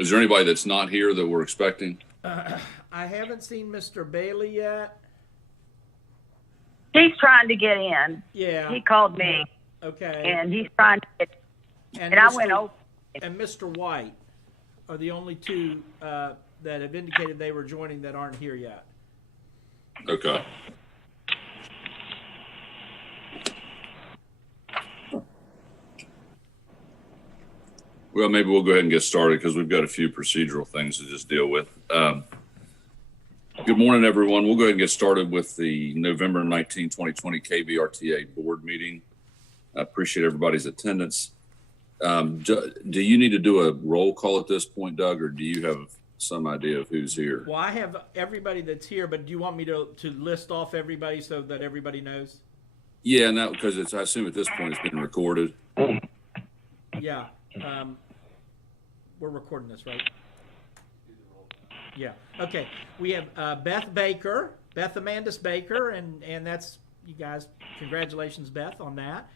Is there anybody that's not here that we're expecting? I haven't seen Mr. Bailey yet. He's trying to get in. Yeah. He called me, Okay. and he's trying to get. And I went over. And Mr. White are the only two that have indicated they were joining that aren't here yet. Okay. Well, maybe we'll go ahead and get started because we've got a few procedural things to just deal with. Good morning, everyone. We'll go ahead and get started with the November 19, 2020 KVRTA board meeting. I appreciate everybody's attendance. Do you need to do a roll call at this point, Doug, or do you have some idea of who's here? Well, I have everybody that's here, but do you want me to list off everybody so that everybody knows? Yeah, no, because I assume at this point it's been recorded. Yeah. We're recording this, right? Yeah. Okay. We have Beth Amandus Baker, and that's, you guys, congratulations, Beth, on that.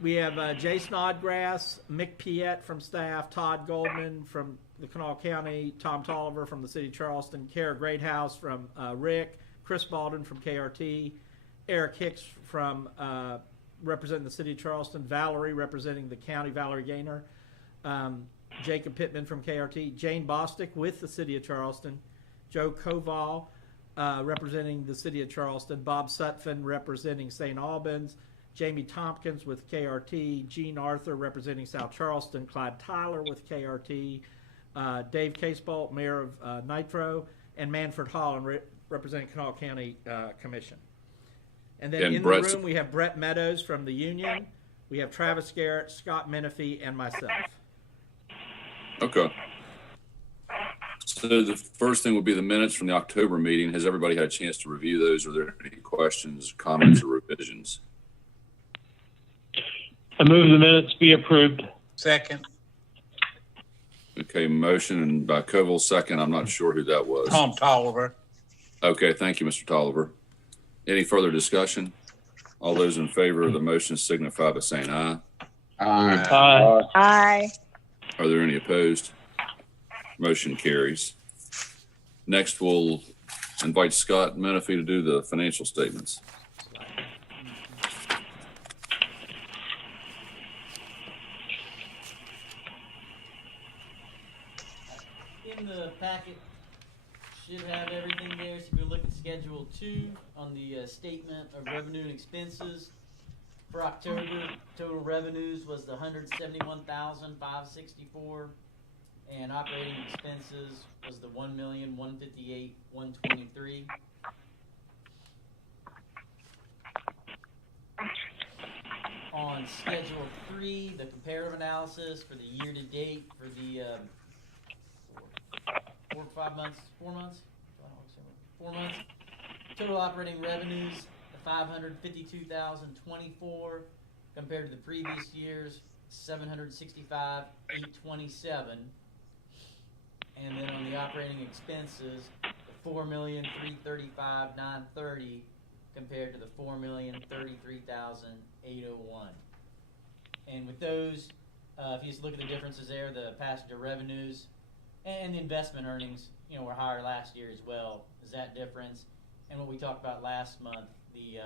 We have Jay Snodgrass, Mick Piet from staff, Todd Goldman from the Kanawha County, Tom Tolliver from the City of Charleston, Kara Greathouse from Rick, Chris Baldwin from KRT, Eric Hicks from representing the City of Charleston, Valerie representing the county, Valerie Gaynor, Jacob Pittman from KRT, Jane Bostick with the City of Charleston, Joe Koval representing the City of Charleston, Bob Sutphin representing St. Albans, Jamie Tompkins with KRT, Gene Arthur representing South Charleston, Clyde Tyler with KRT, Dave Casebolt, Mayor of Nitro, and Manford Holland representing Kanawha County Commission. And then in the room we have Brett Meadows from the Union, we have Travis Garrett, Scott Menifee, and myself. Okay. So the first thing would be the minutes from the October meeting. Has everybody had a chance to review those? Are there any questions, comments, or revisions? I move the minutes be approved. Second. Okay, motion by Koval, second. I'm not sure who that was. Tom Tolliver. Okay, thank you, Mr. Tolliver. Any further discussion? All those in favor of the motion signify by saying aye. Aye. Aye. Aye. Are there any opposed? Motion carries. Next, we'll invite Scott Menifee to do the financial statements. In the packet should have everything there. So if you look at Schedule 2 on the statement of revenue and expenses for October, total revenues was the $171,564, and operating expenses was the $1,158,123. On Schedule 3, the comparative analysis for the year to date for the 4 months. Total operating revenues, the $552,024 compared to the previous year's $765,827. And then on the operating expenses, the $4,335,930 compared to the $4,033,801. And with those, if you just look at the differences there, the passenger revenues and the investment earnings, were higher last year as well. Is that difference? And what we talked about last month, the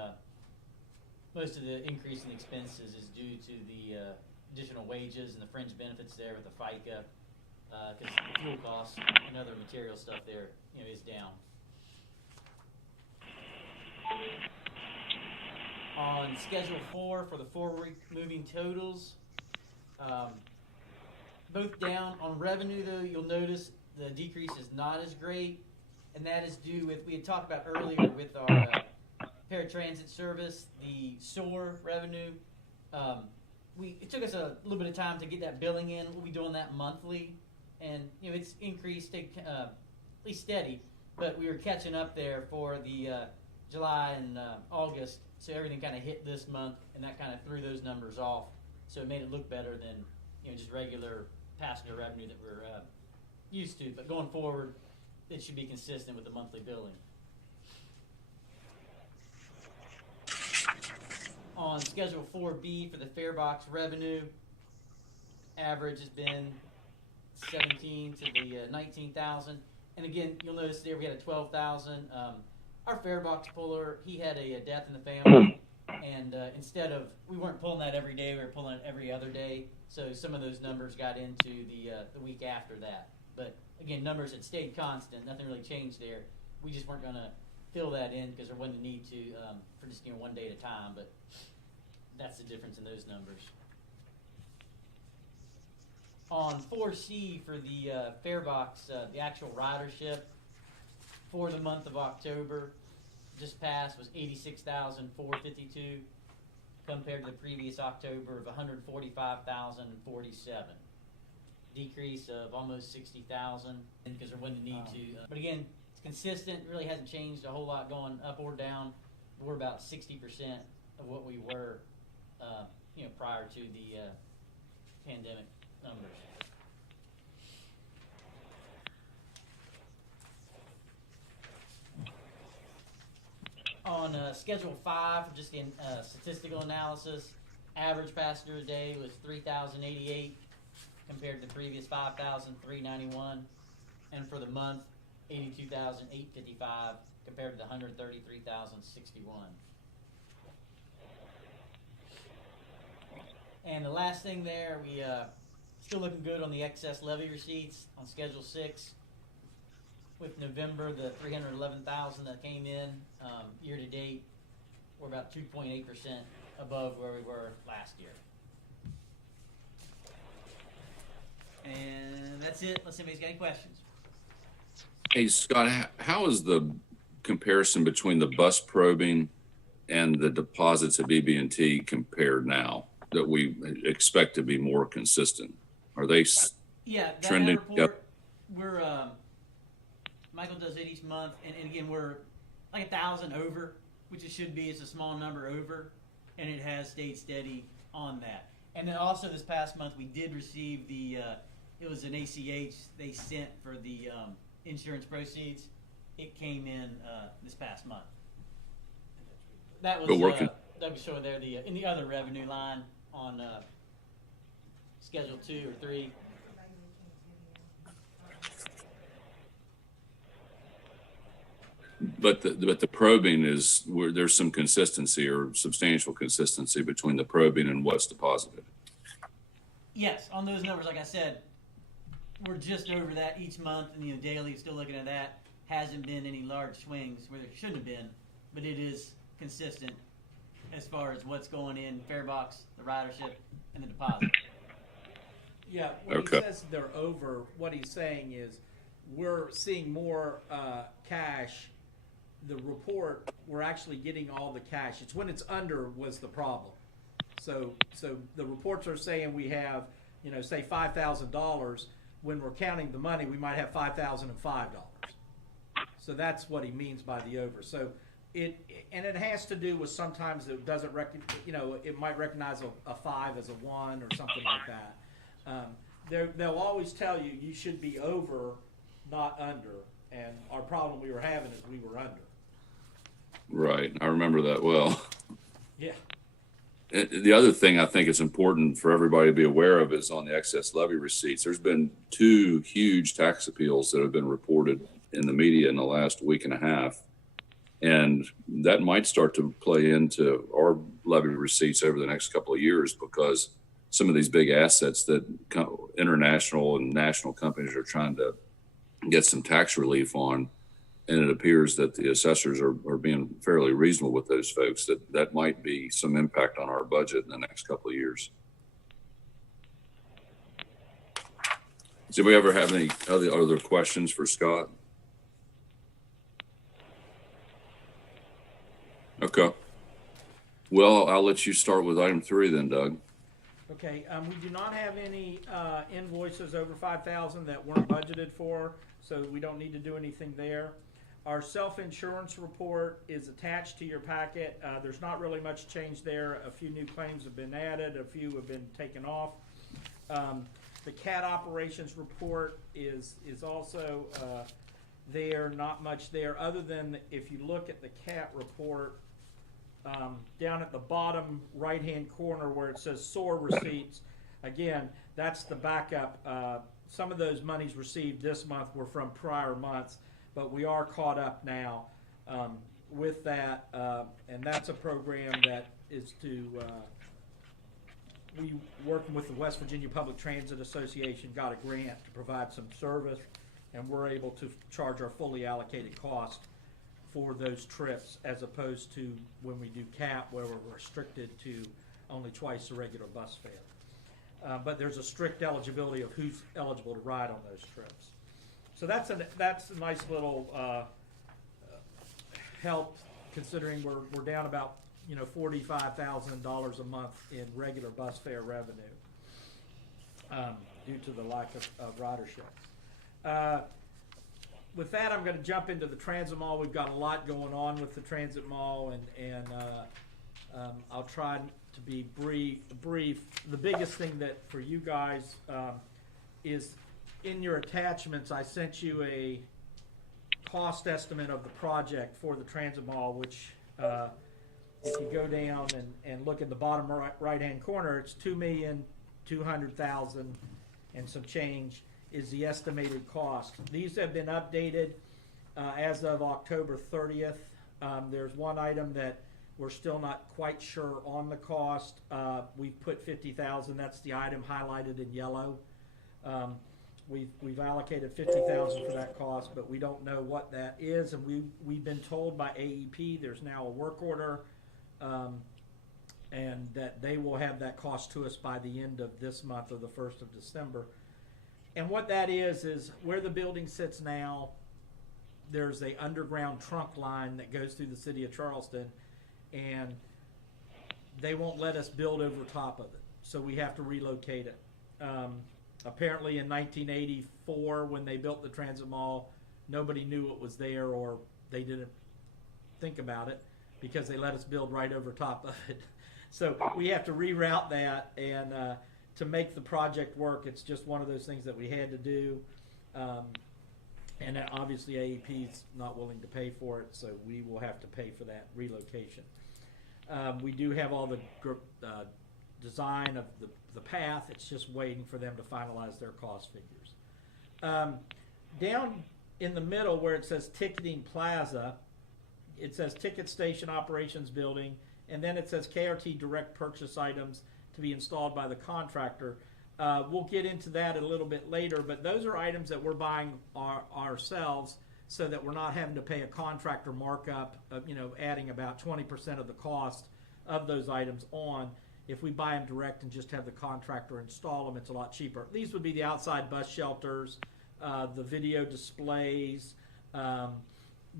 most of the increase in expenses is due to the additional wages and the fringe benefits there with the FICA, because fuel costs and other material stuff there, is down. On Schedule 4 for the forward moving totals, both down. On revenue, though, you'll notice the decrease is not as great, and that is due with, we had talked about earlier with our paratransit service, the SOAR revenue. It took us a little bit of time to get that billing in. We'll be doing that monthly, and it's increased, at least steady, but we were catching up there for the July and August, so everything kind of hit this month, and that kind of threw those numbers off. So it made it look better than just regular passenger revenue that we're used to. But going forward, it should be consistent with the monthly billing. On Schedule 4B for the fare box revenue, average has been 17 to the 19,000. And again, you'll notice there we had a 12,000. Our farebox puller, he had a death in the family, and instead of, we weren't pulling that every day, we were pulling it every other day. So some of those numbers got into the week after that. But again, numbers had stayed constant. Nothing really changed there. We just weren't going to fill that in because there wasn't a need to for just 1 day at a time. But that's the difference in those numbers. On 4C for the farebox, the actual ridership for the month of October just passed was 86,452 compared to the previous October of 145,047. Decrease of almost 60,000 because there wasn't a need to. But again, it's consistent. Really hasn't changed a whole lot going up or down. We're about 60% of what we were, prior to the pandemic numbers. On Schedule 5, just in statistical analysis, average passenger a day was 3,088 compared to the previous 5,391. And for the month, 82,855 compared to the 133,061. And the last thing there, we still looking good on the excess levy receipts on Schedule 6. With November, the 311,000 that came in year to date, we're about 2.8% above where we were last year. And that's it, unless anybody's got any questions. Hey, Scott, how is the comparison between the bus probing and the deposits at BB&T compared now that we expect to be more consistent? Are they that trending? report, Yep. We're Michael does it each month, and again, we're like 1,000 over, which it should be. It's a small number over, and it has stayed steady on that. And then also this past month, we did receive the, it was an ACH they sent for the insurance proceeds. It came in this past month. That was that was showing there in the other revenue line on Schedule 2 or 3. But the probing is where there's some consistency or substantial consistency between the probing and what's deposited. Yes, on those numbers, like I said, we're just over that each month, and daily still looking at that. Hasn't been any large swings where there shouldn't have been, but it is consistent as far as what's going in farebox, the ridership, and the deposit. Yeah, when Okay. he says they're over, what he's saying is we're seeing more cash. The report, we're actually getting all the cash. It's when it's under was the problem. So the reports are saying we have, say $5,000. When we're counting the money, we might have $5,005. So that's what he means by the over. So it has to do with sometimes it doesn't it might recognize a 5 as a 1 or something like that. They'll always tell you should be over, not under. And our problem we were having is we were under. Right. I remember that well. Yeah. The other thing I think it's important for everybody to be aware of is on the excess levy receipts. There's been 2 huge tax appeals that have been reported in the media in the last week and a half. And that might start to play into our levy receipts over the next couple of years because some of these big assets that international and national companies are trying to get some tax relief on. And it appears that the assessors are being fairly reasonable with those folks, that might be some impact on our budget in the next couple of years. Does anybody ever have any other questions for Scott? Okay. Well, I'll let you start with item 3 then, Doug. Okay, we do not have any invoices over 5,000 that weren't budgeted for, so we don't need to do anything there. Our self-insurance report is attached to your packet. There's not really much change there. A few new claims have been added, a few have been taken off. The CAT operations report is also there, not much there, other than if you look at the CAT report, down at the bottom right-hand corner where it says SOAR receipts, again, that's the backup some of those monies received this month were from prior months, but we are caught up now with that, and that's a program that is to, we, working with the West Virginia Public Transit Association, got a grant to provide some service, and we're able to charge our fully allocated cost for those trips, as opposed to when we do CAP, where we're restricted to only twice the regular bus fare. But there's a strict eligibility of who's eligible to ride on those trips. So that's a nice little help, considering we're down about $45,000 a month in regular bus fare revenue due to the lack of ridership. With that, I'm going to jump into the transit mall. We've got a lot going on with the transit mall, and I'll try to be brief. The biggest thing that for you guys is in your attachments, I sent you a cost estimate of the project for the transit mall, which if you go down and look at the bottom right-hand corner, it's $2,200,000 and some change is the estimated cost. These have been updated as of October 30th. There's one item that we're still not quite sure on the cost. We've put $50,000. That's the item highlighted in yellow. We've allocated $50,000 for that cost, but we don't know what that is. And we've been told by AEP there's now a work order, and that they will have that cost to us by the end of this month or the 1st of December. And what that is where the building sits now, there's a underground trunk line that goes through the city of Charleston, and they won't let us build over top of it. So we have to relocate it. Apparently in 1984, when they built the transit mall, nobody knew it was there, or they didn't think about it because they let us build right over top of it. So we have to reroute that, and to make the project work, it's just one of those things that we had to do. And obviously AEP is not willing to pay for it, so we will have to pay for that relocation. We do have all the design of the path. It's just waiting for them to finalize their cost figures. Down in the middle where it says Ticketing Plaza, it says Ticket Station Operations Building, and then it says KRT Direct Purchase Items to be installed by the contractor. We'll get into that a little bit later, but those are items that we're buying ourselves, so that we're not having to pay a contractor markup of, adding about 20% of the cost of those items on. If we buy them direct and just have the contractor install them, it's a lot cheaper. These would be the outside bus shelters, the video displays,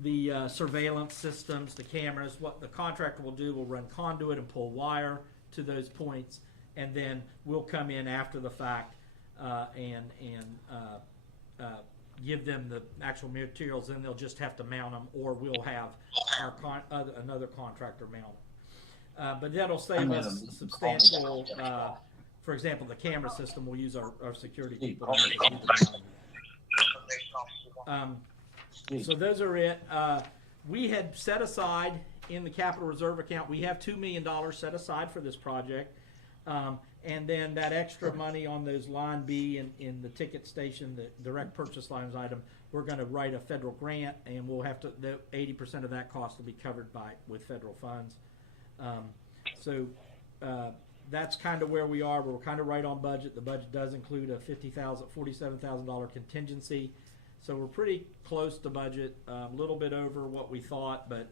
the surveillance systems, the cameras. What the contractor will do will run conduit and pull wire to those points, and then we'll come in after the fact and give them the actual materials, and they'll just have to mount them, or we'll have another contractor mount them. But that'll save us substantial. For example, the camera system, we'll use our security people. So those are it. We had set aside in the capital reserve account, we have $2 million set aside for this project. And then that extra money on those line B in the ticket station, the direct purchase lines item, we're going to write a federal grant, and we'll have to, 80% of that cost will be covered with federal funds. That's kind of where we are. We're kind of right on budget. The budget does include a $47,000 contingency. So we're pretty close to budget, a little bit over what we thought, but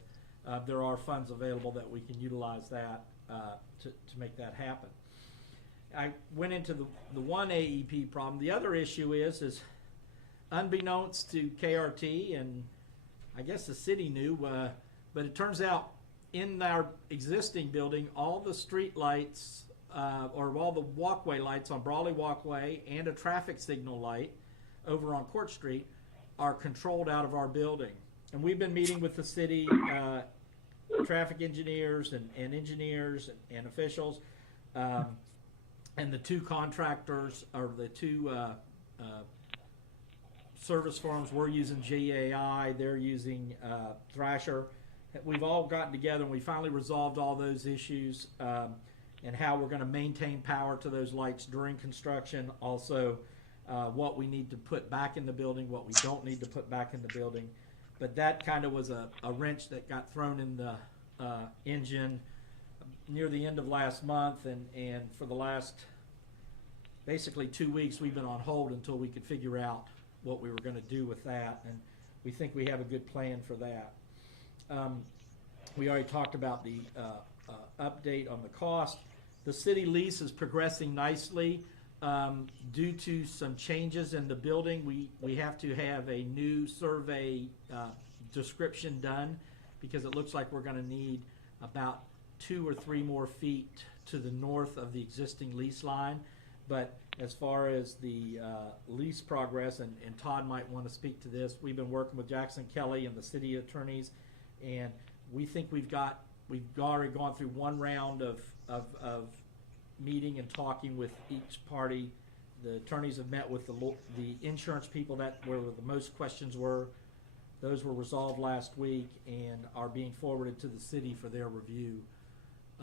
there are funds available that we can utilize that to make that happen. I went into the one AEP problem. The other issue is unbeknownst to KRT, and I guess the city knew, but it turns out in our existing building, all the street lights, or all the walkway lights on Brawley Walkway and a traffic signal light over on Court Street are controlled out of our building. And we've been meeting with the city traffic engineers and engineers and officials, and the two contractors, or the two service firms. We're using GAI, they're using Thrasher. We've all gotten together and we finally resolved all those issues, and how we're going to maintain power to those lights during construction. Also, what we need to put back in the building, what we don't need to put back in the building. But that kind of was a wrench that got thrown in the engine near the end of last month, and for the last basically 2 weeks we've been on hold until we could figure out what we were going to do with that, and we think we have a good plan for that. We already talked about the update on the cost. The city lease is progressing nicely. Due to some changes in the building, we have to have a new survey description done, because it looks like we're going to need about 2 or 3 more feet to the north of the existing lease line. But as far as the lease progress, and Todd might want to speak to this, we've been working with Jackson Kelly and the city attorneys, and we think we've already gone through one round of meeting and talking with each party. The attorneys have met with the insurance people, that where the most questions were. Those were resolved last week and are being forwarded to the city for their review.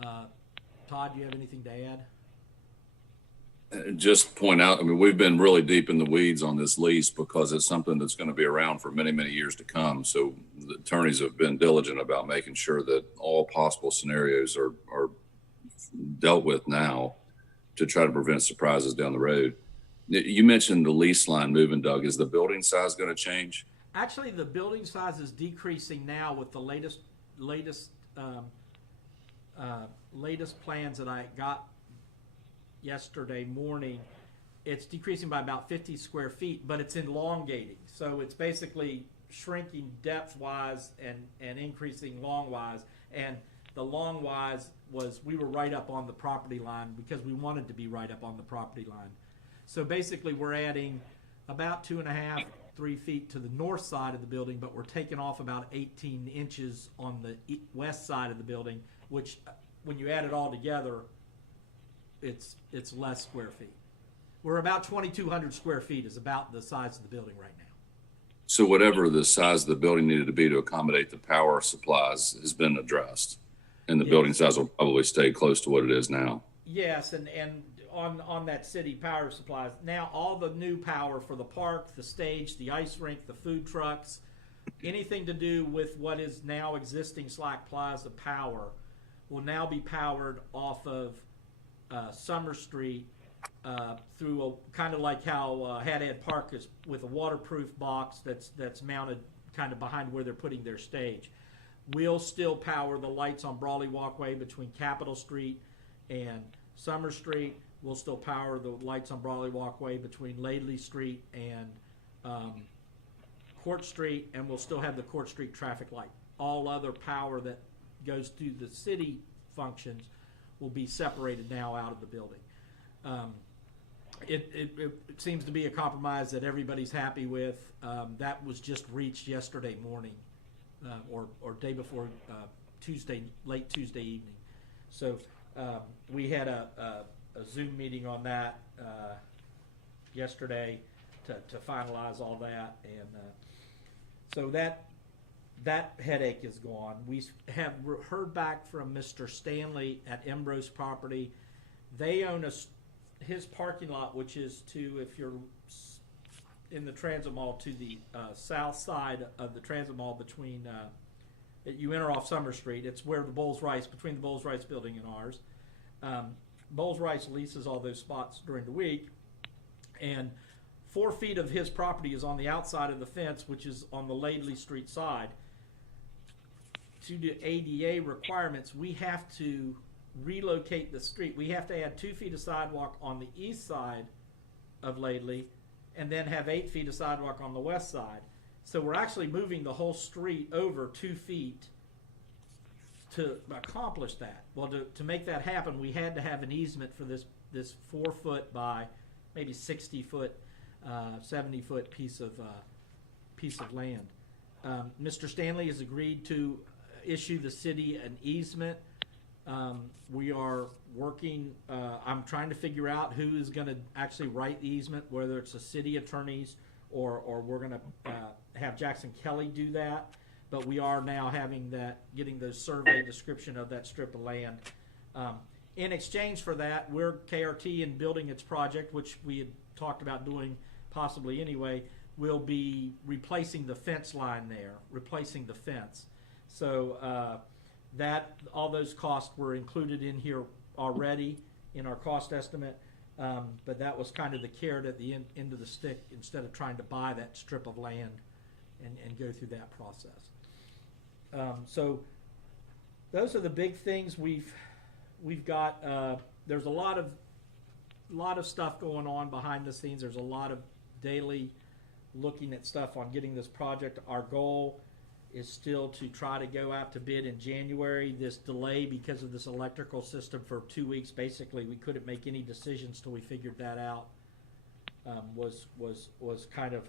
Todd, do you have anything to add? Just point out, I mean, we've been really deep in the weeds on this lease because it's something that's going to be around for many, many years to come. So the attorneys have been diligent about making sure that all possible scenarios are dealt with now to try to prevent surprises down the road. You mentioned the lease line moving, Doug. Is the building size going to change? Actually, the building size is decreasing now with the latest plans that I got yesterday morning. It's decreasing by about 50 square feet, but it's elongating. So it's basically shrinking depth-wise and increasing long-wise. And the long-wise was, we were right up on the property line because we wanted to be right up on the property line. So basically we're adding about 2.5, 3 feet to the north side of the building, but we're taking off about 18 inches on the west side of the building, which when you add it all together, it's less square feet. We're about 2,200 square feet is about the size of the building right now. So whatever the size of the building needed to be to accommodate the power supplies has been addressed, and the building size will probably stay close to what it is now. Yes, and on that city power supplies, now all the new power for the park, the stage, the ice rink, the food trucks, anything to do with what is now existing Slack Plaza power will now be powered off of Summer Street through a kind of like how Haddad Park is, with a waterproof box that's mounted kind of behind where they're putting their stage. We'll still power the lights on Brawley Walkway between Capitol Street and Summer Street. We'll still power the lights on Brawley Walkway between Laidley Street and Court Street, and we'll still have the Court Street traffic light. All other power that goes through the city functions will be separated now out of the building. It seems to be a compromise that everybody's happy with. That was just reached yesterday morning, or day before late Tuesday evening. So we had a Zoom meeting on that yesterday to finalize all that, and so that headache is gone. We have heard back from Mr. Stanley at Embrose Property. They own his parking lot, which is to, if you're in the Transit Mall, to the south side of the Transit Mall between, you enter off Summer Street. It's where the Bowles Rice, between the Bowles Rice building and ours. Bowles Rice leases all those spots during the week, and 4 feet of his property is on the outside of the fence, which is on the Laidley Street side. To the ADA requirements, we have to relocate the street. We have to add 2 feet of sidewalk on the east side of Laidley, and then have 8 feet of sidewalk on the west side. So we're actually moving the whole street over 2 feet to accomplish that. Well, to make that happen, we had to have an easement for this 4 foot by maybe 60 foot, 70 foot piece of land. Mr. Stanley has agreed to issue the city an easement. We are working, I'm trying to figure out who is going to actually write the easement, whether it's the city attorneys or we're going to have Jackson Kelly do that. But we are now getting the survey description of that strip of land. In exchange for that, we're KRT in building its project, which we had talked about doing possibly anyway, will be replacing the fence line there, replacing the fence. So that all those costs were included in here already in our cost estimate, but that was kind of the carrot at the end of the stick instead of trying to buy that strip of land and go through that process. So those are the big things we've got. There's a lot of stuff going on behind the scenes. There's a lot of daily looking at stuff on getting this project. Our goal is still to try to go out to bid in January. This delay because of this electrical system for 2 weeks, basically we couldn't make any decisions till we figured that out, was kind of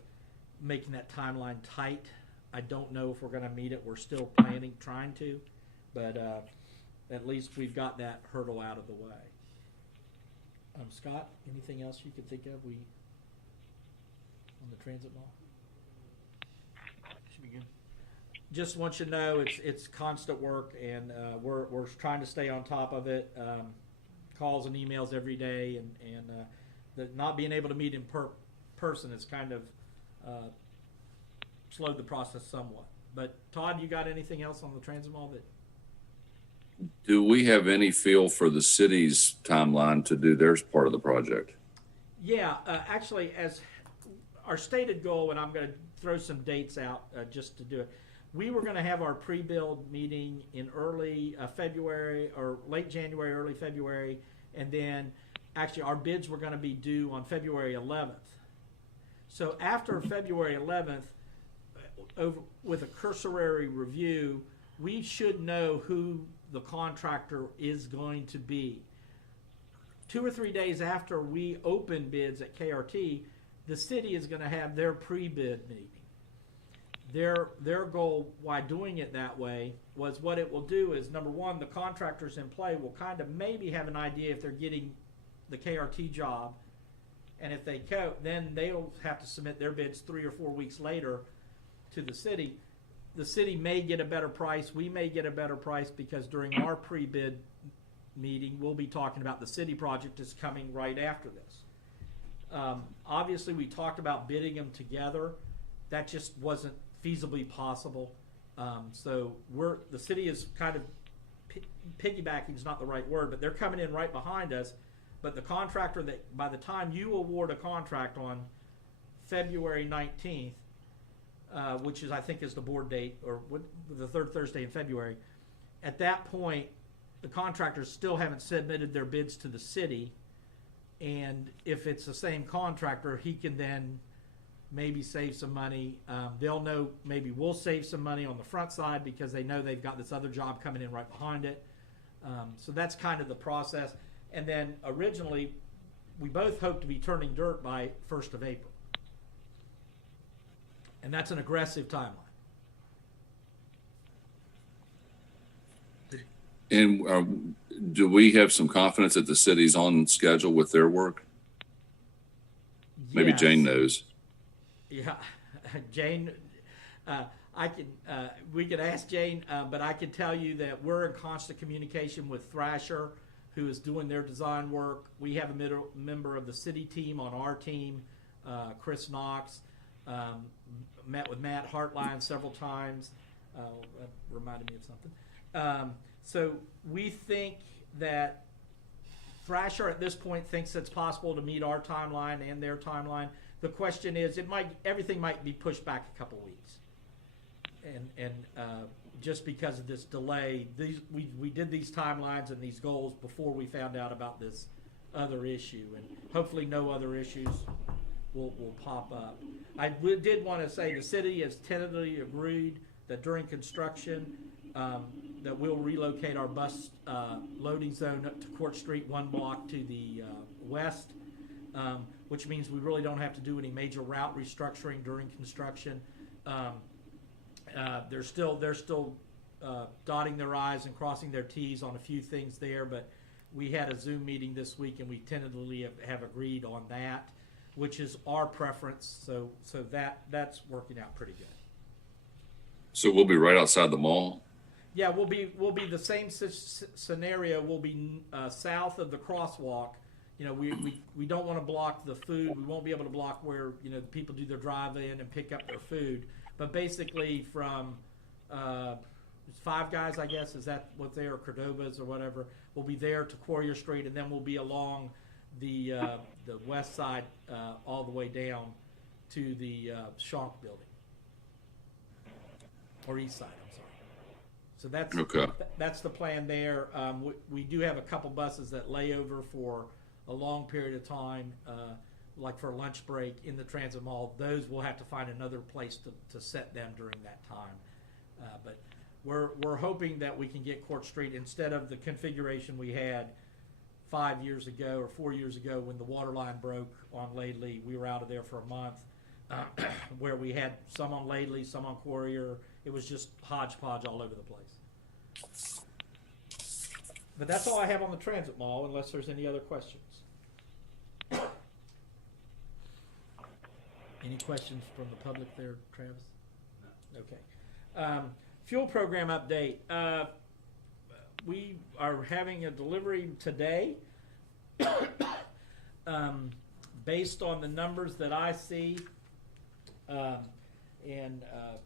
making that timeline tight. I don't know if we're going to meet it. We're still trying to, but at least we've got that hurdle out of the way. Scott, anything else you could think of on the transit mall? Should be good. Just want you to know it's constant work, and we're trying to stay on top of it. Calls and emails every day, and the not being able to meet in person has kind of slowed the process somewhat. But Todd, you got anything else on the transit mall that? Do we have any feel for the city's timeline to do their part of the project? Yeah, actually, as our stated goal, and I'm going to throw some dates out just to do it. We were going to have our pre-build meeting in early February or late January, early February, and then actually our bids were going to be due on February 11th. So after February 11th, with a cursory review, we should know who the contractor is going to be. 2 or 3 days after we open bids at KRT, the city is going to have their pre-bid meeting. Their goal, why doing it that way, was what it will do is, number one, the contractors in play will kind of maybe have an idea if they're getting the KRT job, and if they then they'll have to submit their bids 3 or 4 weeks later to the city. The city may get a better price. We may get a better price because during our pre-bid meeting, we'll be talking about the city project is coming right after this. Obviously, we talked about bidding them together. That just wasn't feasibly possible. So the city is kind of piggybacking is not the right word, but they're coming in right behind us. But the contractor that by the time you award a contract on February 19th, which is I think is the board date, or the third Thursday in February, at that point, the contractors still haven't submitted their bids to the city. And if it's the same contractor, he can then maybe save some money. They'll know maybe we'll save some money on the front side because they know they've got this other job coming in right behind it. So that's kind of the process. And then originally, we both hoped to be turning dirt by 1st of April. And that's an aggressive timeline. And do we have some confidence that the city's on schedule with their work? Maybe Yes. Jane knows. Yeah, Jane, we could ask Jane, but I can tell you that we're in constant communication with Thrasher, who is doing their design work. We have a member of the city team on our team, Chris Knox, met with Matt Hartline several times, reminded me of something. So we think that Thrasher at this point thinks it's possible to meet our timeline and their timeline. The question is, everything might be pushed back a couple weeks, and just because of this delay, we did these timelines and these goals before we found out about this other issue, and hopefully no other issues will pop up. I did want to say the city has tentatively agreed that during construction that we'll relocate our bus loading zone up to Court Street 1 block to the west, which means we really don't have to do any major route restructuring during construction. They're still dotting their I's and crossing their T's on a few things there, but we had a Zoom meeting this week and we tentatively have agreed on that, which is our preference. So that's working out pretty good. So we'll be right outside the mall? Yeah, we'll be the same scenario. We'll be south of the crosswalk. we don't want to block the food. We won't be able to block where, people do their drive-in and pick up their food. But basically from Five Guys, I guess, is that what they are, Cordoba's or whatever, we'll be there to Quarrier Street, and then we'll be along the west side all the way down to the Schonk building. Or east side, I'm sorry. So that's the plan there. We do have a couple buses that lay over for a long period of time, like for a lunch break in the transit mall. Those we'll have to find another place to set them during that time. But we're hoping that we can get Court Street instead of the configuration we had 5 years ago or 4 years ago when the water line broke on Laidley. We were out of there for a month, where we had some on Laidley, some on Quarrier. It was just hodgepodge all over the place. But that's all I have on the transit mall, unless there's any other questions. Any questions from the public there, Travis? Okay. Fuel program update. We are having a delivery today. Based on the numbers that I see, and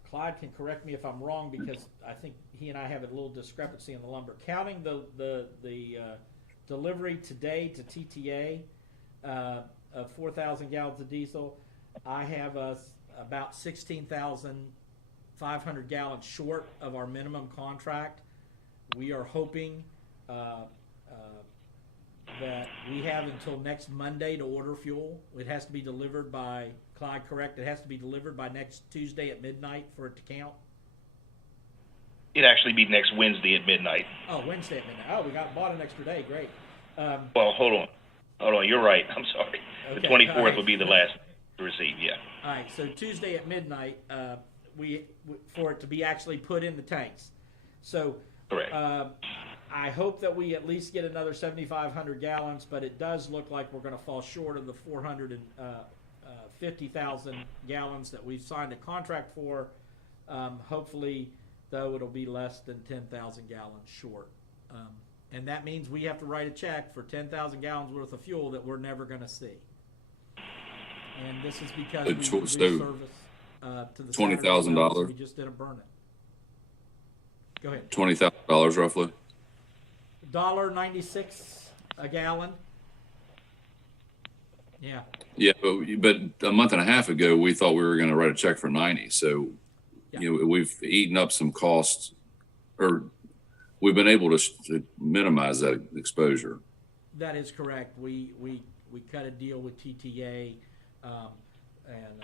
Clyde can correct me if I'm wrong, because I think he and I have a little discrepancy in the lumber. Counting the delivery today to TTA of 4,000 gallons of diesel, I have us about 16,500 gallons short of our minimum contract. We are hoping that we have until next Monday to order fuel. It has to be delivered by, Clyde, correct? It has to be delivered by next Tuesday at midnight for it to count? It'd actually be next Wednesday at midnight. Oh, Wednesday at midnight. Oh, we bought an extra day. Great. Well, hold on. You're right. I'm sorry. Okay, The 24th right. will be the last to receive, yeah. All right, so Tuesday at midnight, for it to be actually put in the tanks. So Correct. I hope that we at least get another 7,500 gallons, but it does look like we're going to fall short of the 450,000 gallons that we've signed a contract for. Hopefully, though, it'll be less than 10,000 gallons short. And that means we have to write a check for 10,000 gallons worth of fuel that we're never going to see. And this is because we reservice to the $20,000. We just didn't burn it. Go ahead. $20,000 roughly. $1.96 a gallon. Yeah. Yeah, but a month and a half ago, we thought we were going to write a check for 90. So, Yeah. we've eaten up some costs, or we've been able to minimize that exposure. That is correct. We cut a deal with TTA, and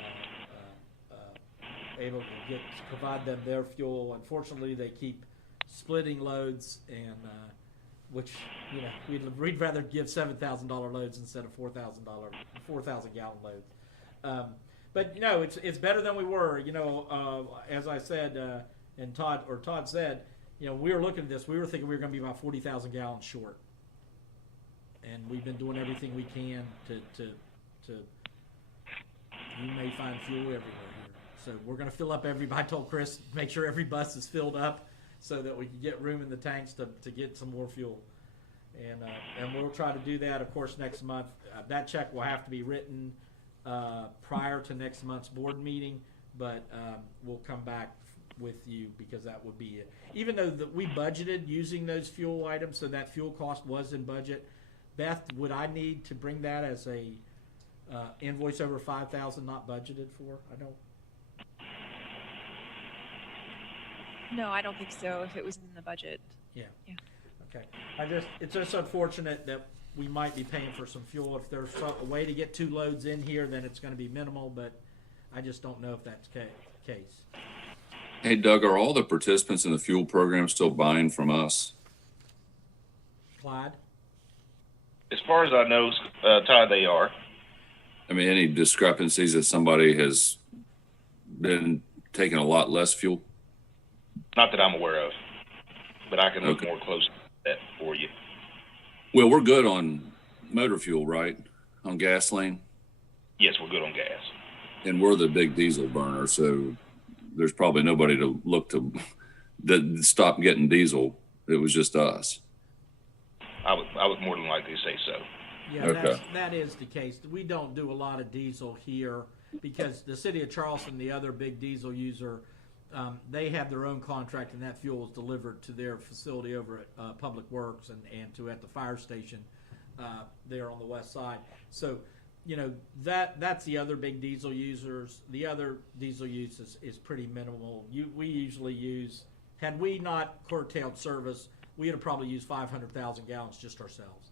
able to provide them their fuel. Unfortunately, they keep splitting loads, and which we'd rather give $7,000 loads instead of $4,000 gallon loads. But it's better than we were. As I said, and Todd said, we were looking at this. We were thinking we were going to be about 40,000 gallons short, and we've been doing everything we can to. You may find fuel everywhere here, so we're going to fill up every. I told Chris, make sure every bus is filled up, so that we can get room in the tanks to get some more fuel, and we'll try to do that. Of course, next month that check will have to be written prior to next month's board meeting, but we'll come back with you, because that would be it. Even though we budgeted using those fuel items, so that fuel cost was in budget. Beth, would I need to bring that as a invoice over 5,000 not budgeted for? I don't. No, I don't think so. If it was in the budget. Yeah. Okay. It's just unfortunate that we might be paying for some fuel. If there's a way to get 2 loads in here, then it's going to be minimal, but I just don't know if that's the case. Hey, Doug, are all the participants in the fuel program still buying from us? Clyde? As far as I know, Todd, they are. I mean, any discrepancies that somebody has been taking a lot less fuel? Not that I'm aware of, but I can look Okay. more closely at that for you. Well, we're good on motor fuel, right? On gasoline? Yes, we're good on gas. And we're the big diesel burner, so there's probably nobody to look to that stop getting diesel. It was just us. I would more than likely say so. Yeah, Okay. that is the case. We don't do a lot of diesel here because the city of Charleston, the other big diesel user, they have their own contract, and that fuel is delivered to their facility over at Public Works and at the fire station there on the west side. So, that's the other big diesel users. The other diesel use is pretty minimal. We usually use, had we not curtailed service, we would have probably used 500,000 gallons just ourselves.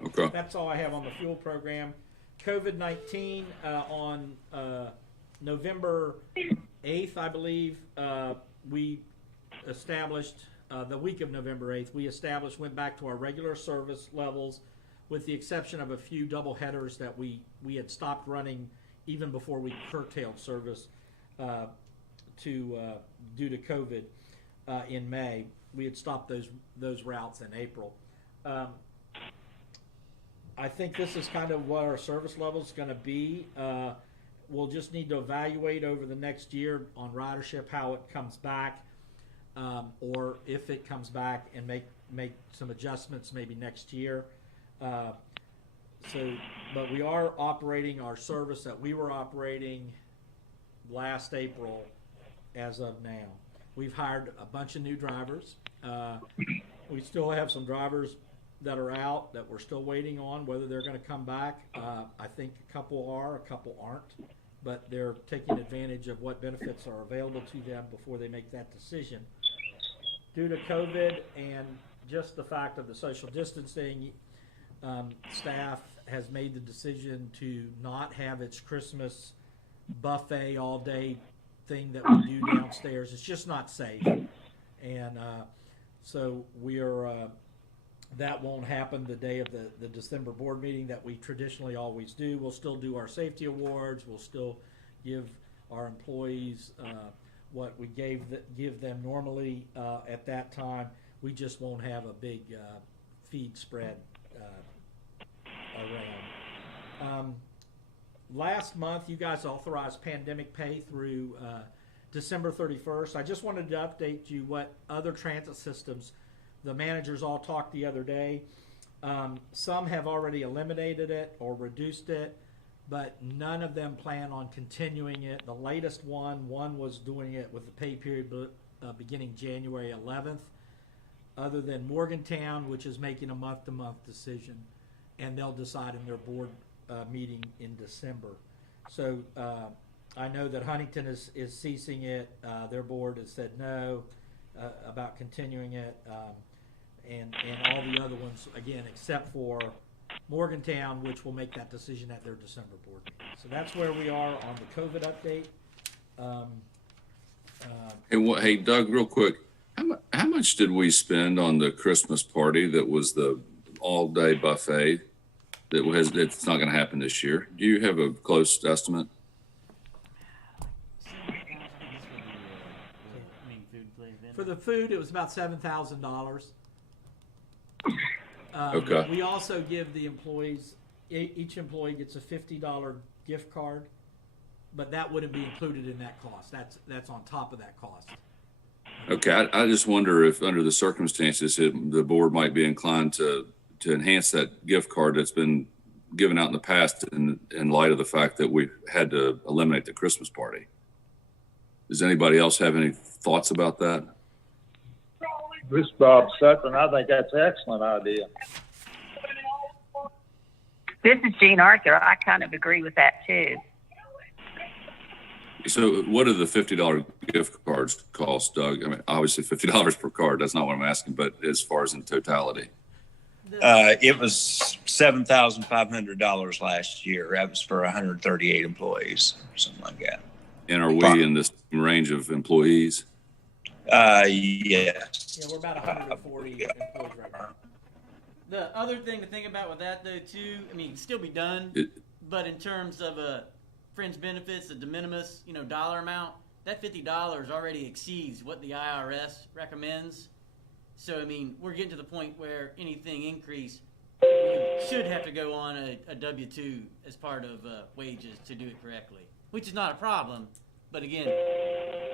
Okay. That's all I have on the fuel program. COVID-19 on November 8th, I believe, we established, the week of November 8th, went back to our regular service levels with the exception of a few double headers that we had stopped running even before we curtailed service due to COVID in May. We had stopped those routes in April. I think this is kind of what our service level is going to be. We'll just need to evaluate over the next year on ridership how it comes back, or if it comes back, and make some adjustments maybe next year. But we are operating our service that we were operating last April as of now. We've hired a bunch of new drivers. We still have some drivers that are out that we're still waiting on whether they're going to come back. I think a couple are, a couple aren't, but they're taking advantage of what benefits are available to them before they make that decision. Due to COVID and just the fact of the social distancing, staff has made the decision to not have its Christmas buffet all day thing that we do downstairs. It's just not safe. And so we are that won't happen the day of the December board meeting that we traditionally always do. We'll still do our safety awards. We'll still give our employees what we give them normally at that time. We just won't have a big feed spread around. Last month, you guys authorized pandemic pay through December 31st. I just wanted to update you what other transit systems. The managers all talked the other day. Some have already eliminated it or reduced it, but none of them plan on continuing it. The latest one was doing it with the pay period beginning January 11th, other than Morgantown, which is making a month-to-month decision, and they'll decide in their board meeting in December. So I know that Huntington is ceasing it. Their board has said no about continuing it. And all the other ones, again, except for Morgantown, which will make that decision at their December board meeting. So that's where we are on the COVID update. Hey, Doug, real quick, how much did we spend on the Christmas party that was the all-day buffet that's not going to happen this year? Do you have a close estimate? For the food, it was about $7,000. Okay. We also give the employees, each employee gets a $50 gift card, but that wouldn't be included in that cost. That's on top of that cost. Okay, I just wonder if under the circumstances, the board might be inclined to enhance that gift card that's been given out in the past in light of the fact that we've had to eliminate the Christmas party. Does anybody else have any thoughts about that? This is Bob Sutton. I think that's an excellent idea. This is Jean Arthur. I kind of agree with that too. So what do the $50 gift cards cost, Doug? I mean, obviously $50 per card. That's not what I'm asking, but as far as in totality. It was $7,500 last year. That was for 138 employees, something like that. And are we in this range of employees? Yes. Yeah, we're about 140 employees right now. The other thing to think about with that, though, too, I mean, it can still be done, but in terms of fringe benefits, the de minimis, dollar amount, that $50 already exceeds what the IRS recommends. So, I mean, we're getting to the point where anything increase, we should have to go on a W-2 as part of wages to do it correctly, which is not a problem. But again,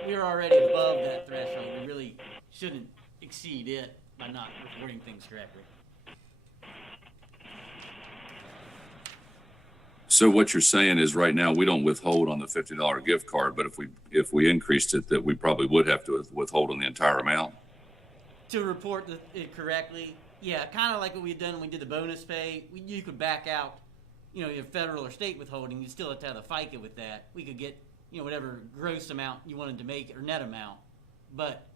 we're already above that threshold. We really shouldn't exceed it by by not reporting things correctly. So what you're saying is right now we don't withhold on the $50 gift card, but if we increased it, that we probably would have to withhold on the entire amount. To report it correctly, yeah, kind of like what we had done when we did the bonus pay. You could back out, your federal or state withholding. You still have to have the FICA with that. We could get, whatever gross amount you wanted to make or net amount. But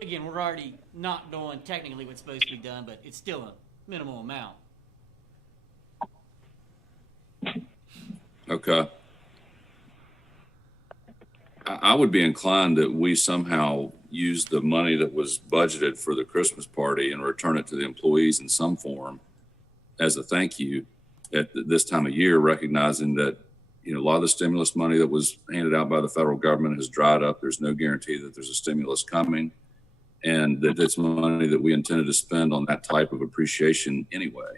again, we're already not doing technically what's supposed to be done, but it's still a minimal amount. Okay. I would be inclined that we somehow use the money that was budgeted for the Christmas party and return it to the employees in some form as a thank you at this time of year, recognizing that, a lot of the stimulus money that was handed out by the federal government has dried up. There's no guarantee that there's a stimulus coming, and that it's money that we intended to spend on that type of appreciation anyway.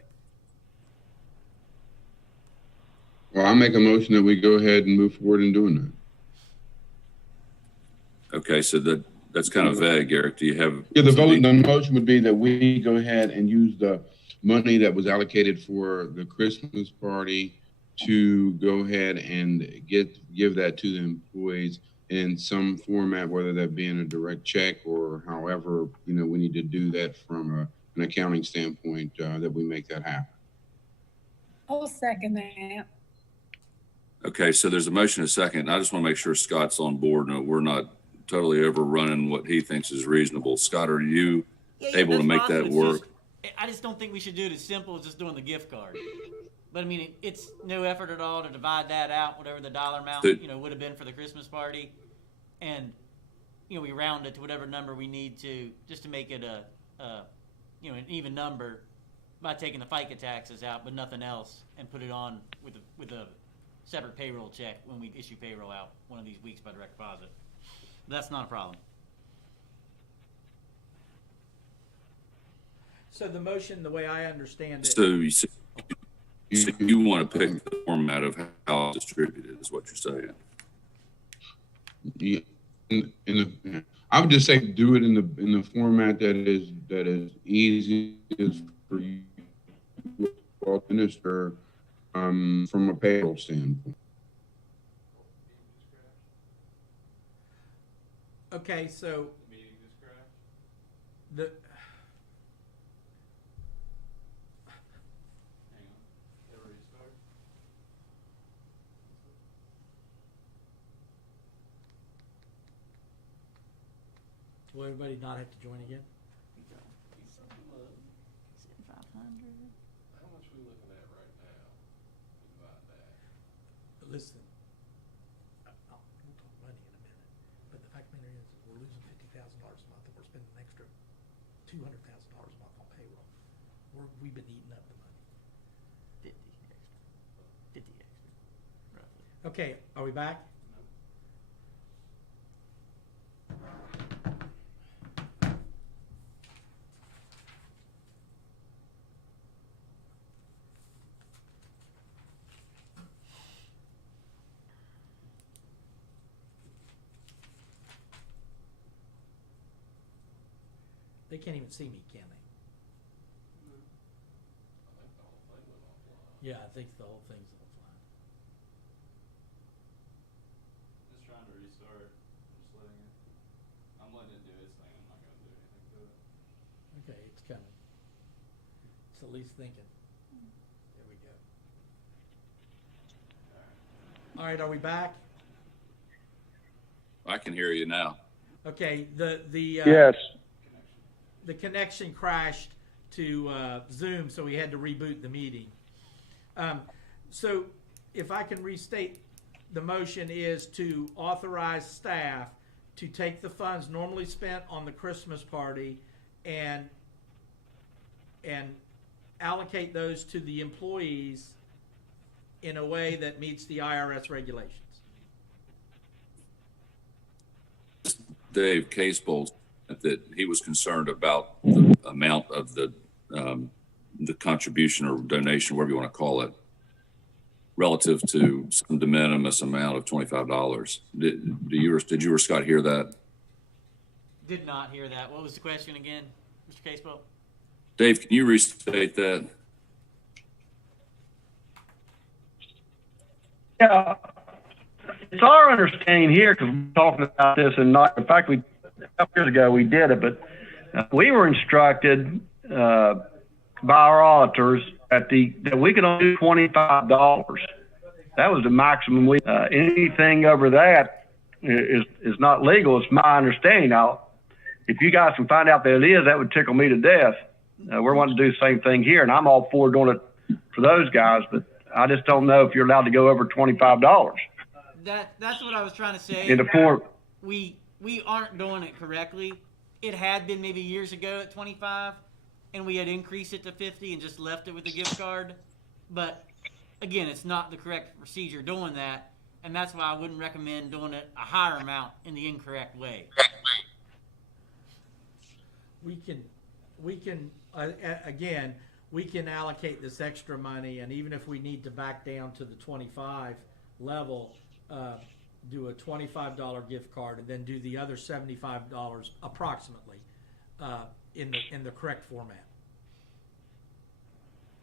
Well, I make a motion that we go ahead and move forward in doing that. Okay, so that's kind of vague, Eric. Do you have? Yeah, the motion would be that we go ahead and use the money that was allocated for the Christmas party to go ahead and give that to the employees in some format, whether that be in a direct check or however, we need to do that from an accounting standpoint, that we make that happen. I'll second that. Okay, so there's a motion and a second. I just want to make sure Scott's on board and we're not totally overrunning what he thinks is reasonable. Scott, are you able to make that work? I just don't think we should do it as simple as just doing the gift card. But I mean, it's no effort at all to divide that out, whatever the dollar amount, would have been for the Christmas party. And, we round it to whatever number we need to, just to make it an even number by taking the FICA taxes out, but nothing else, and put it on with a separate payroll check when we issue payroll out one of these weeks by direct deposit. That's not a problem. So the motion, the way I understand it. So you want to pick the format of how it's distributed is what you're saying. Yeah, I would just say do it in the format that is easy for you to administer from a payroll standpoint. Okay, so the will everybody not have to join again? How much are we looking at right now? About that. Listen, we'll talk money in a minute, but the fact of the matter is we're losing $50,000 a month and we're spending an extra $200,000 a month on payroll. We've been eating up the money. 50 extra, roughly. Okay, are we back? They can't even see me, can they? Yeah, I think the whole thing's offline. Just trying to restart. I'm letting it do its thing. I'm not going to do anything to it. Okay, it's coming. It's at least thinking. There we go. All right, are we back? I can hear you now. Okay, Yes. The connection crashed to Zoom, so we had to reboot the meeting. So if I can restate, the motion is to authorize staff to take the funds normally spent on the Christmas party and allocate those to the employees in a way that meets the IRS regulations. Dave Casebolt that he was concerned about the amount of the contribution or donation, whatever you want to call it, relative to some de minimis amount of $25. Did you or Scott hear that? Did not hear that. What was the question again, Mr. Casewell? Dave, can you restate that? Yeah, it's our understanding here, because we're talking about this, and not, in fact, a couple years ago we did it, but we were instructed by our auditors that we could only do $25. That was the maximum. Anything over that is not legal. It's my understanding. Now, if you guys can find out that it is, that would tickle me to death. We're wanting to do the same thing here, and I'm all for doing it for those guys, but I just don't know if you're allowed to go over $25. That's what I was trying to say. In the form, we aren't doing it correctly. It had been maybe years ago at 25, and we had increased it to 50 and just left it with the gift card. But again, it's not the correct procedure doing that, and that's why I wouldn't recommend doing it a higher amount in the incorrect way. We can again, we can allocate this extra money, and even if we need to back down to the 25 level, do a $25 gift card, and then do the other $75 approximately in the correct format.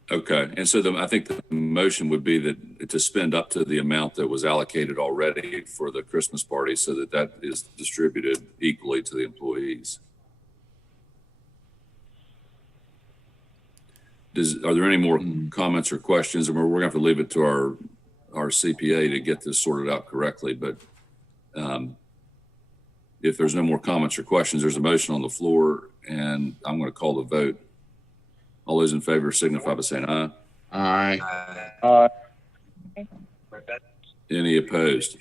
Okay, and so I think the motion would be that to spend up to the amount that was allocated already for the Christmas party, so that is distributed equally to the employees. Are there any more comments or questions? And we're going to have to leave it to our CPA to get this sorted out correctly. But if there's no more comments or questions, there's a motion on the floor, and I'm going to call the vote. All those in favor signify by saying aye. Aye. Any opposed?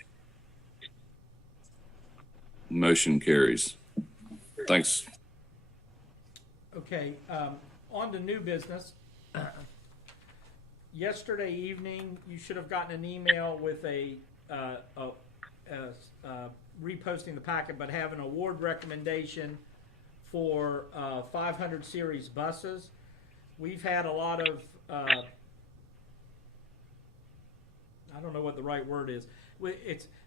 Motion carries. Thanks. Okay, on to new business. Yesterday evening, you should have gotten an email with reposting the packet, but have an award recommendation for 500 series buses. We've had a lot of, I don't know what the right word is.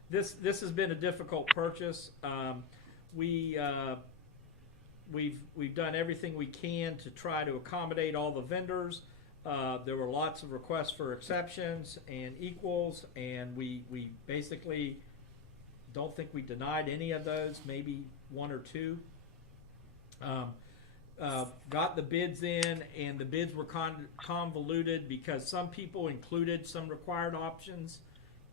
This has been a difficult purchase. We've done everything we can to try to accommodate all the vendors. There were lots of requests for exceptions and equals, and we basically don't think we denied any of those, maybe one or two. Got the bids in, and the bids were convoluted because some people included some required options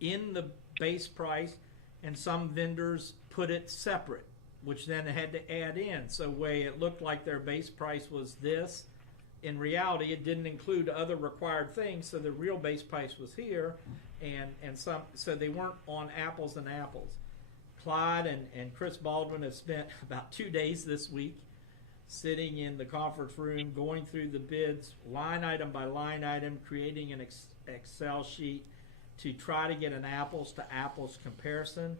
in the base price, and some vendors put it separate, which then had to add in. So way it looked like their base price was this. In reality, it didn't include other required things, so the real base price was here, and so they weren't on apples and apples. Clyde and Chris Baldwin have spent about 2 days this week sitting in the conference room, going through the bids line item by line item, creating an Excel sheet to try to get an apples to apples comparison.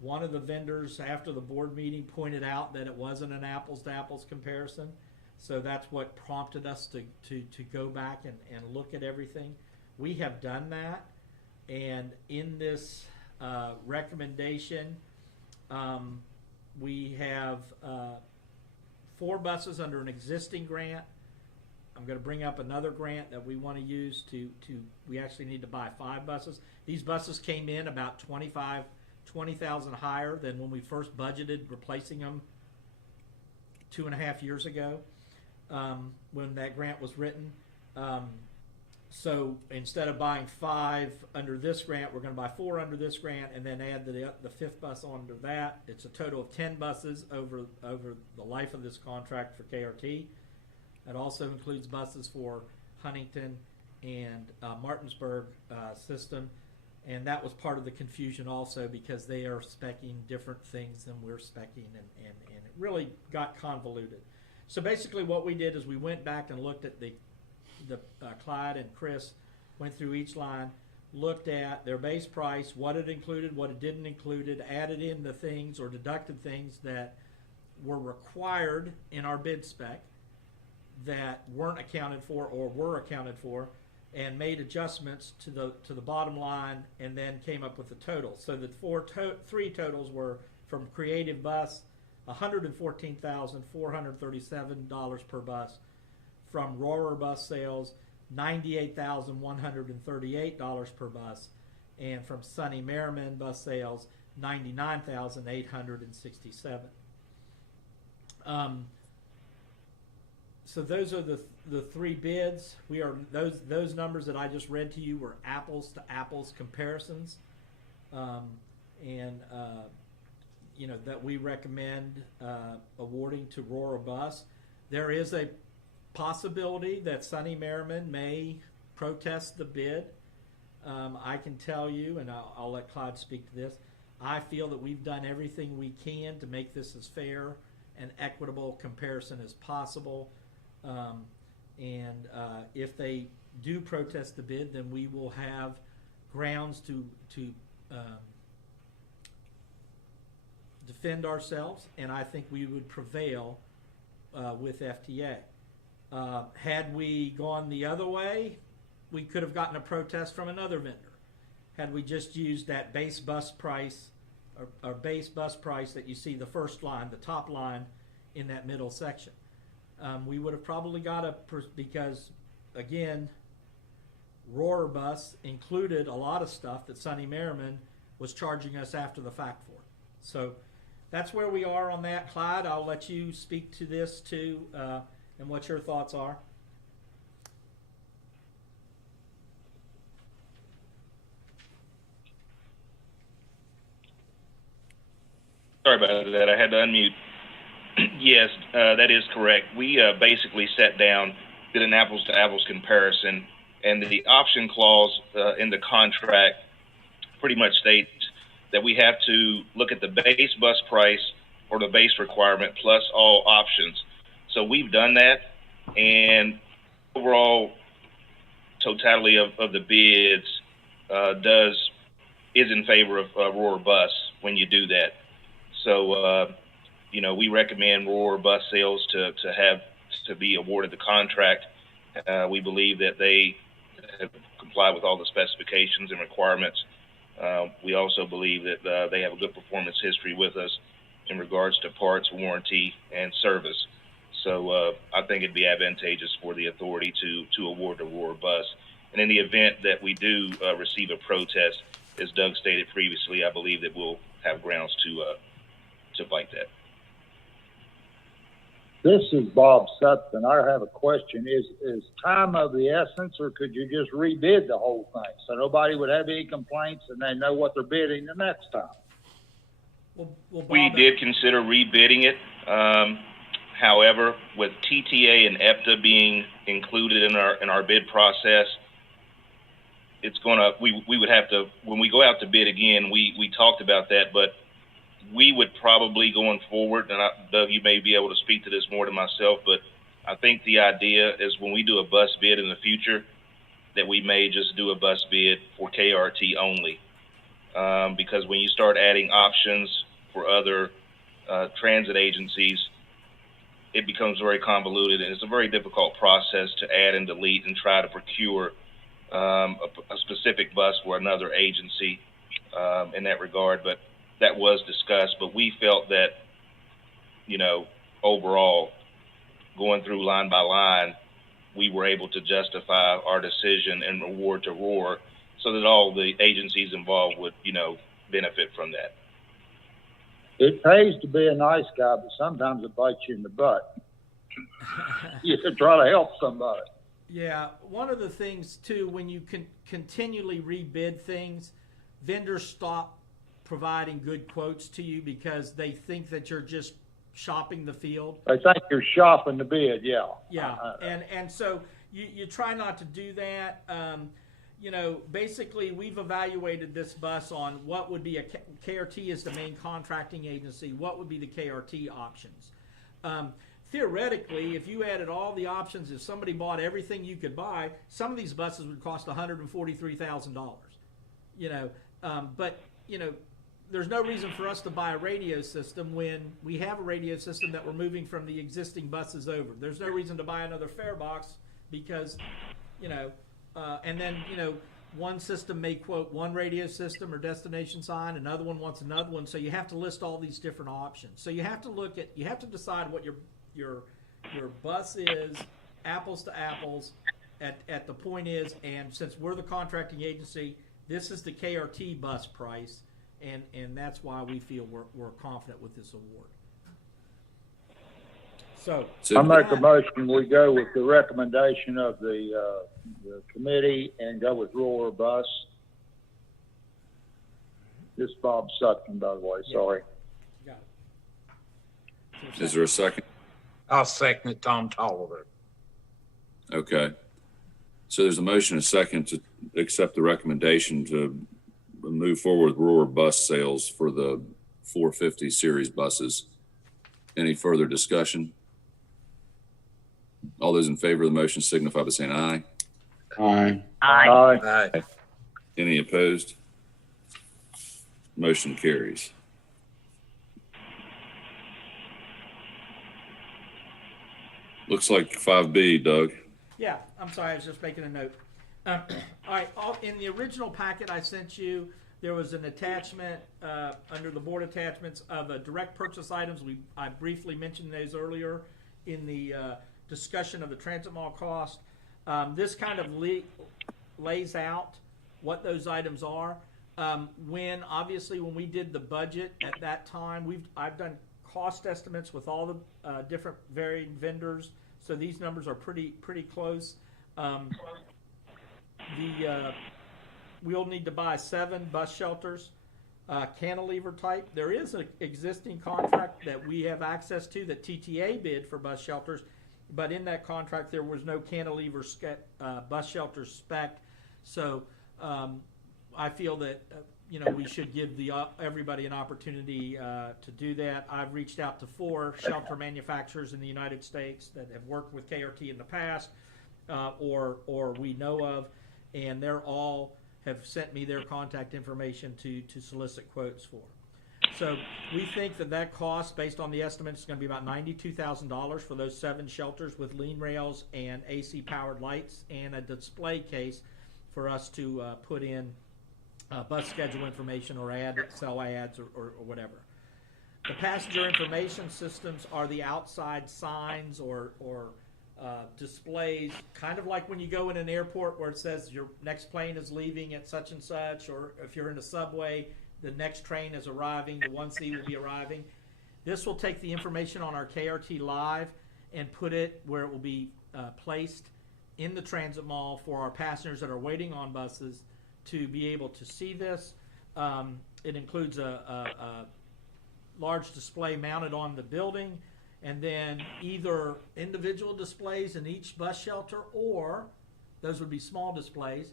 One of the vendors after the board meeting pointed out that it wasn't an apples to apples comparison. So that's what prompted us to go back and look at everything. We have done that, and in this recommendation, we have 4 buses under an existing grant. I'm going to bring up another grant that we want to use we actually need to buy 5 buses. These buses came in about $20,000 higher than when we first budgeted replacing them 2.5 years ago, when that grant was written. So instead of buying 5 under this grant, we're going to buy 4 under this grant, and then add the 5th bus onto that. It's a total of 10 buses over the life of this contract for KRT. It also includes buses for Huntington and Martinsburg system, and that was part of the confusion also, because they are speccing different things than we're speccing, and it really got convoluted. So basically what we did is we went back and looked at the Clyde and Chris went through each line, looked at their base price, what it included, what it didn't include, added in the things or deducted things that were required in our bid spec that weren't accounted for or were accounted for, and made adjustments to the bottom line, and then came up with the total. So the 3 totals were from Creative Bus, $114,437 per bus. From Roarer bus sales, $98,138 per bus. And from Sunny Merriman bus sales, $99,867. So those are the three bids. We are those numbers that I just read to you were apples to apples comparisons, that we recommend awarding to Roarer Bus. There is a possibility that Sunny Merriman may protest the bid. I can tell you, and I'll let Clyde speak to this, I feel that we've done everything we can to make this as fair and equitable comparison as possible. If they do protest the bid, then we will have grounds to defend ourselves, and I think we would prevail with FTA. Had we gone the other way, we could have gotten a protest from another vendor. Had we just used that base bus price or base bus price that you see the first line, the top line in that middle section. We would have probably got because again, Roarer Bus included a lot of stuff that Sunny Merriman was charging us after the fact for. So that's where we are on that. Clyde, I'll let you speak to this too, and what your thoughts are. Sorry about that. I had to unmute. Yes, that is correct. We basically sat down, did an apples to apples comparison, and the option clause in the contract pretty much states that we have to look at the base bus price or the base requirement plus all options. So we've done that, and overall totality of the bids is in favor of Roarer Bus when you do that. So, we recommend Roarer Bus Sales to be awarded the contract. We believe that they have complied with all the specifications and requirements. We also believe that they have a good performance history with us in regards to parts, warranty, and service. So I think it'd be advantageous for the authority to award the Roarer Bus. And in the event that we do receive a protest, as Doug stated previously, I believe that we'll have grounds to fight that. This is Bob Sutton. I have a question. Is time of the essence, or could you just rebid the whole thing so nobody would have any complaints and they know what they're bidding the next time? Well, Bob, we did consider rebidding it. However, with TTA and EPTA being included in our bid process, we would have to, when we go out to bid again, we talked about that, but we would probably going forward, and Doug, you may be able to speak to this more than myself, but I think the idea is when we do a bus bid in the future, that we may just do a bus bid for KRT only. Because when you start adding options for other transit agencies, it becomes very convoluted, and it's a very difficult process to add and delete and try to procure a specific bus for another agency in that regard. But that was discussed, but we felt that, overall, going through line by line, we were able to justify our decision and award to Roar so that all the agencies involved would, benefit from that. It pays to be a nice guy, but sometimes it bites you in the butt. You try to help somebody. Yeah, one of the things, too, when you can continually rebid things, vendors stop providing good quotes to you because they think that you're just shopping the field. They think you're shopping the bid, yeah. Yeah, and so you try not to do that. Basically we've evaluated this bus on what would be KRT is the main contracting agency. What would be the KRT options? Theoretically, if you added all the options, if somebody bought everything you could buy, some of these buses would cost $143,000. But there's no reason for us to buy a radio system when we have a radio system that we're moving from the existing buses over. There's no reason to buy another fare box because, and then, one system may quote one radio system or destination sign, another one wants another one. So you have to list all these different options. So you have to decide what your bus is, apples to apples, at the point is, and since we're the contracting agency, this is the KRT bus price, and that's why we feel we're confident with this award. So I make a motion, we go with the recommendation of the committee and go with Roar Bus. This is Bob Sutton, by the way, sorry. Got it. Is there a second? I'll second it, Tom Tolliver. Okay. So there's a motion and a second to accept the recommendation to move forward with Roar bus sales for the 450 series buses. Any further discussion? All those in favor of the motion signify by saying aye. Aye. Aye. Aye. Any opposed? Motion carries. Looks like 5B, Doug. Yeah, I'm sorry, I was just making a note. All right, in the original packet I sent you, there was an attachment under the board attachments of direct purchase items. I briefly mentioned those earlier in the discussion of the transit mall cost. This kind of lays out what those items are. Obviously when we did the budget at that time, I've done cost estimates with all the different varying vendors, so these numbers are pretty close. We'll need to buy 7 bus shelters, cantilever type. There is an existing contract that we have access to that TTA bid for bus shelters, but in that contract there was no cantilever bus shelter spec. So I feel that we should give everybody an opportunity to do that. I've reached out to 4 shelter manufacturers in the United States that have worked with KRT in the past, or we know of, and they're all have sent me their contact information to solicit quotes for. So we think that cost, based on the estimates, is going to be about $92,000 for those 7 shelters with lean rails and AC powered lights and a display case for us to put in bus schedule information or sell ads or whatever. The passenger information systems are the outside signs or displays, kind of like when you go in an airport where it says your next plane is leaving at such and such, or if you're in a subway, the next train is arriving, the 1C will be arriving. This will take the information on our KRT Live and put it where it will be placed in the transit mall for our passengers that are waiting on buses to be able to see this. It includes a large display mounted on the building, and then either individual displays in each bus shelter, or those would be small displays,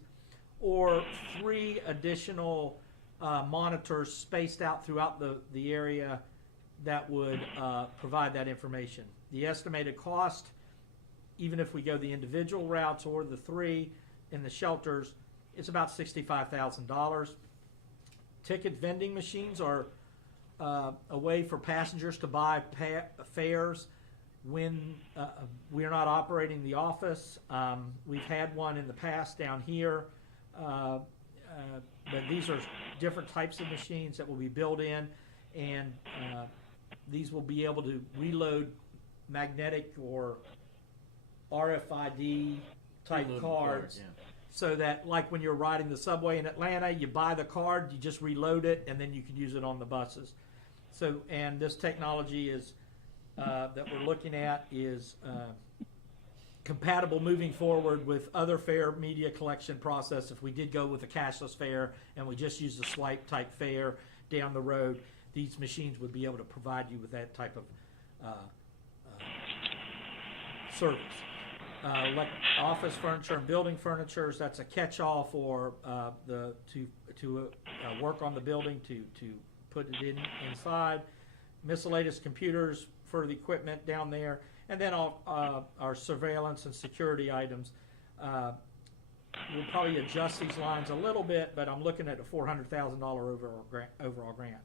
or 3 additional monitors spaced out throughout the area that would provide that information. The estimated cost, even if we go the individual routes or the 3 in the shelters, it's about $65,000. Ticket vending machines are a way for passengers to buy fares when we're not operating the office. We've had one in the past down here, but these are different types of machines that will be built in, and these will be able to reload magnetic or RFID type cards. So that, like when you're riding the subway in Atlanta, you buy the card, you just reload it, and then you can use it on the buses. So, and this technology is that we're looking at is compatible moving forward with other fare media collection process. If we did go with a cashless fare and we just use a swipe type fare down the road, these machines would be able to provide you with that type of service. Like office furniture and building furniture, that's a catch-all for to work on the building, to put it inside. Miscellaneous computers for the equipment down there, and then all our surveillance and security items. We'll probably adjust these lines a little bit, but I'm looking at a $400,000 overall grant.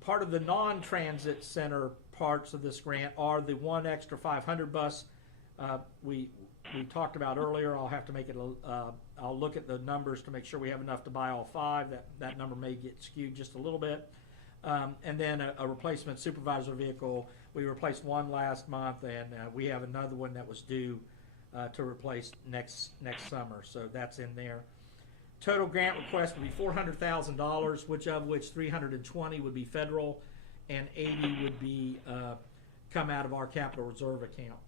Part of the non-transit center parts of this grant are the 1 extra 500 bus. We we talked about earlier. I'll have to make it, I'll look at the numbers to make sure we have enough to buy all 5. That number may get skewed just a little bit. And then a replacement supervisor vehicle. We replaced one last month, and we have another one that was due to replace next summer. So that's in there. Total grant request would be $400,000, which 320 would be federal, and 80 would be come out of our capital reserve account.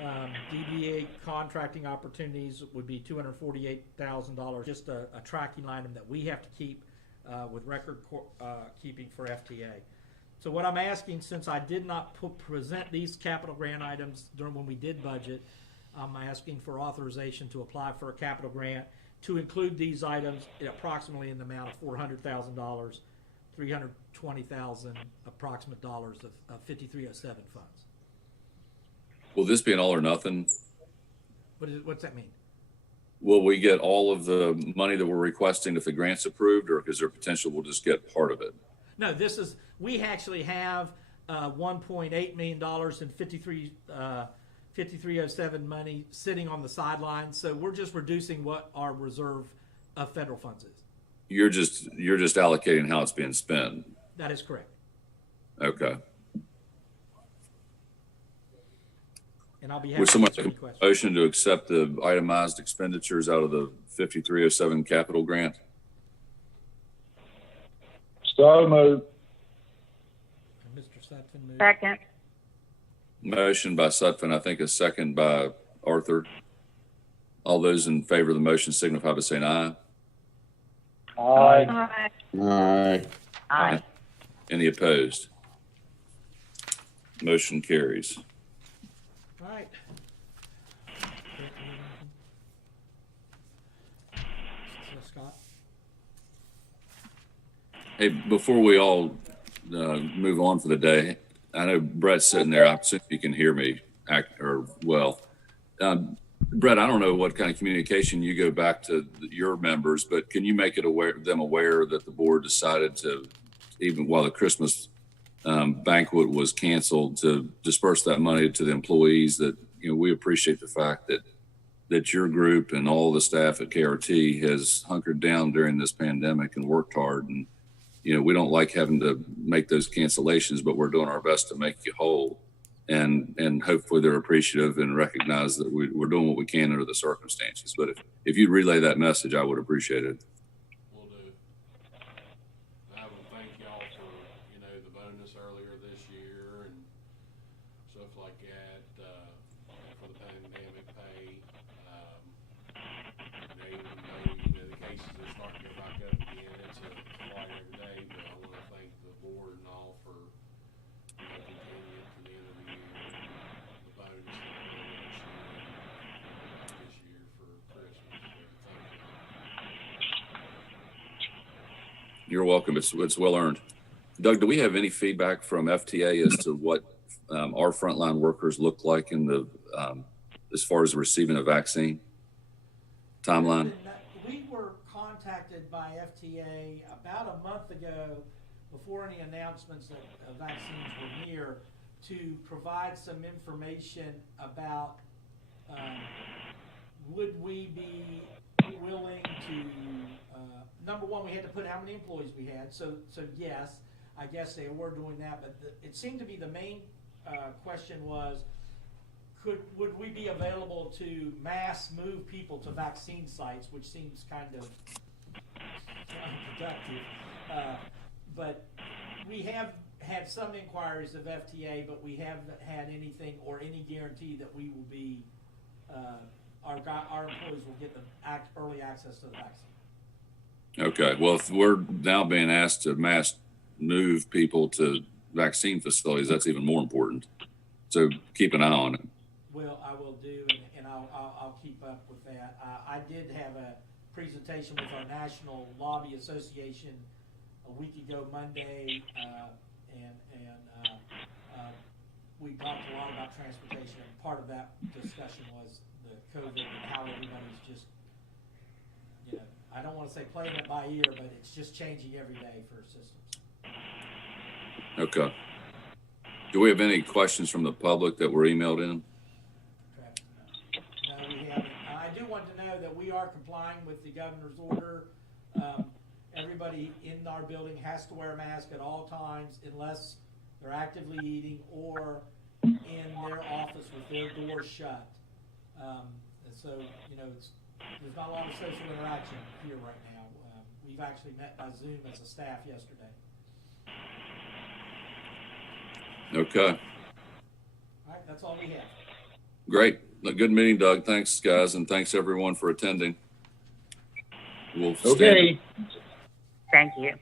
DDA contracting opportunities would be $248,000, just a tracking item that we have to keep with record keeping for FTA. So what I'm asking, since I did not present these capital grant items during when we did budget, I'm asking for authorization to apply for a capital grant to include these items approximately in the amount of $400,000, $320,000 approximate dollars of 5307 funds. Will this be an all or nothing? What's that mean? Will we get all of the money that we're requesting if the grant's approved, or is there potential we'll just get part of it? No, we actually have $1.8 million in 5307 money sitting on the sidelines. So we're just reducing what our reserve of federal funds is. You're just allocating how it's being spent. That is correct. Okay. And I'll be happy Would to someone answer make any a questions. motion to accept the itemized expenditures out of the 5307 capital grant? So moved. Mr. Sutphin moved. Second. Motion by Sutphin, I think a second by Arthur. All those in favor of the motion signify by saying aye. Aye. Aye. Aye. Aye. Any opposed? Motion carries. All right. Scott? Hey, before we all move on for the day, I know Brett's sitting there. I assume you can hear me well. Brett, I don't know what kind of communication you go back to your members, but can you make it them aware that the board decided to, even while the Christmas banquet was canceled, to disperse that money to the employees? That, you know, we appreciate the fact that your group and all the staff at KRT has hunkered down during this pandemic and worked hard. And, you know, we don't like having to make those cancellations, but we're doing our best to make you whole. And hopefully they're appreciative and recognize that we're doing what we can under the circumstances. But if you'd relay that message, I would appreciate it. Will do. I would thank y'all for, you know, the bonus earlier this year and stuff like that, for the pandemic pay. Even though, you know, the cases are starting to go back up again, it's a fight every day, but I want to thank the board and all for, you know, continuing to the end of the year. The bonus that this year for Christmas. So thank you. You're welcome. It's well earned. Doug, do we have any feedback from FTA as to what our frontline workers look like in the as far as receiving a vaccine timeline? We were contacted by FTA about a month ago, before any announcements that vaccines were near, to provide some information about would we be willing to, number one, we had to put how many employees we had. So yes, I guess they were doing that, but it seemed to be the main question was, would we be available to mass move people to vaccine sites, which seems kind of unproductive. But we have had some inquiries of FTA, but we haven't had anything or any guarantee that we will be, our employees will get the early access to the vaccine. Okay. Well, if we're now being asked to mass move people to vaccine facilities, that's even more important. So keep an eye on it. Well, I will do, and I'll keep up with that. I did have a presentation with our National Lobby Association a week ago Monday, and we talked a lot about transportation, and part of that discussion was the COVID and how everybody's just, you know, I don't want to say playing it by ear, but it's just changing every day for systems. Okay. Do we have any questions from the public that were emailed in? No, we are complying with the governor's order. Everybody in our building has to wear a mask at all times unless they're actively eating or in their office with their doors shut. And so, there's not a lot of social interaction here right now. We've actually met by Zoom as a staff yesterday. Okay. All right, that's all we have. Great. A good meeting, Doug. Thanks, guys, and thanks everyone for attending. We'll Okay. Thank you.